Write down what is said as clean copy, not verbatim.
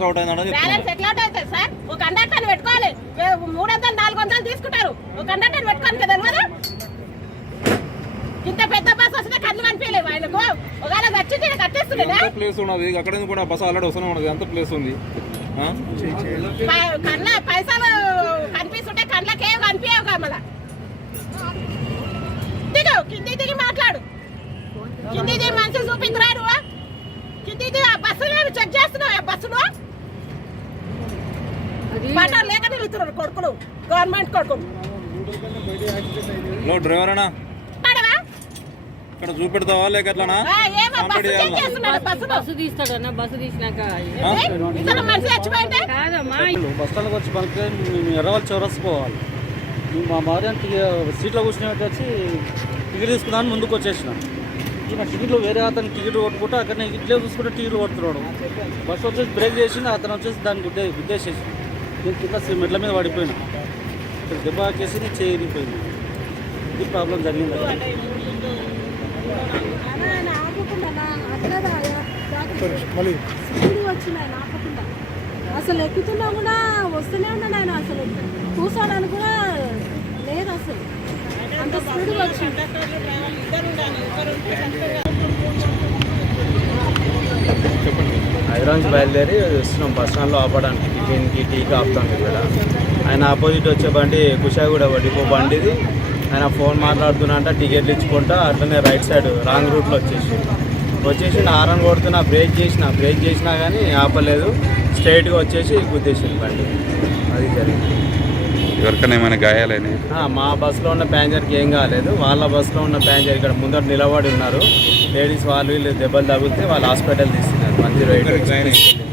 Balance out అయింది. Balance ఎట్లా out అవుతుంది సార్? ఒక కండక్టర్ పెట్టుకోవాలి, 300 400 తీసుకుంటారు. ఒక కండక్టర్ పెట్టుకోవాలి కదా కదా. ఇంత పెద్ద బస్ వస్తే కళ్ళు కనిపించలేవు ఆయనకు. ఒకవేళ వచ్చి కట్టేస్తున్నాడా? ప్లేస్ ఉన్నది అక్కడ కూడా బస్సు ఆల్రెడీ వస్తూనే ఉన్నది. ఎంత ప్లేస్ ఉంది? కళ్ళ పైసలు కనిపిస్తుంటే కళ్ళకేం కనిపించవు కదా. మళ్ళా దిగు, కింది దిగి మాట్లాడు. కింది దిగి మనుషులు చూపించరాడు. కింది దిగి ఆ బస్సులు చెక్ చేస్తున్నావు. ఆ బస్సులో బట్టర్ లేక నిలుస్తున్నారు కొడుకులు, గవర్నమెంట్ కొడుకులు. డ్రైవర్ అన్నా ఇక్కడ చూపెడతావా లేక ఎట్లానా? బస్సు తీస్తాడన్నా, బస్సు తీసినాక బస్ స్టాండ్కి వచ్చి పలితే మేము ఎర్రవల్లి చౌరస్తా పోవాలి. మా భార్య సీట్లో కూర్చుని వచ్చి టికెట్ తీసుకున్నాను ముందుకు వచ్చేసిన. ఈయన టికెట్లు వేరే అతను టికెట్ కొట్టుకుంటే అక్కడ ఇట్లే చూసుకుంటే టికెట్లు కొడుతున్నాడు. బస్సు వచ్చేసి బ్రేక్ చేసి అతను వచ్చేసి దాన్ని గుద్దేసేసి నేను కింద మెట్ల మీద పడిపోయినా. ఇక్కడ దెబ్బ ఆకేసి నేను చేరిపోయింది. ఇది ప్రాబ్లం జరిగింది. అసలు ఎక్కుతున్నా కూడా వస్తూనే ఉన్నాను. ఆయన అసలు కూర్చోడానికి కూడా లేదు. అసలు అంత స్పీడ్ వచ్చింది. హైదరాబాద్ నుంచి బయలుదేరి వస్తున్నాం బస్ స్టాండ్లో ఆపడానికి. టిఫిన్కి టీకి ఆపుతాం ఇక్కడ. ఆయన ఆపోజిట్ వచ్చే బండి కుషాగూడ డిపో బండిది. ఆయన ఫోన్ మాట్లాడుతున్నా టికెట్లు ఇచ్చుకుంటా అట్లనే రైట్ సైడ్ రాంగ్ రూట్లో వచ్చేసి హారన్ కొడుతున్నా. బ్రేక్ చేసినా కానీ ఆపలేదు. స్ట్రైట్గా వచ్చేసి గుద్దేసింది బండి. అది జరిగింది. ఎవరికైనా ఏమైనా గాయాలని? మా బస్సులో ఉన్న ప్యాసింజర్కి ఏం కాలేదు. వాళ్ళ బస్సులో ఉన్న ప్యాసింజర్ ఇక్కడ ముందర నిలబడి ఉన్నారు. లేడీస్ వాళ్ళు వీళ్ళు దెబ్బలు తగిలితే వాళ్ళు హాస్పిటల్ తీసుకున్నారు. 108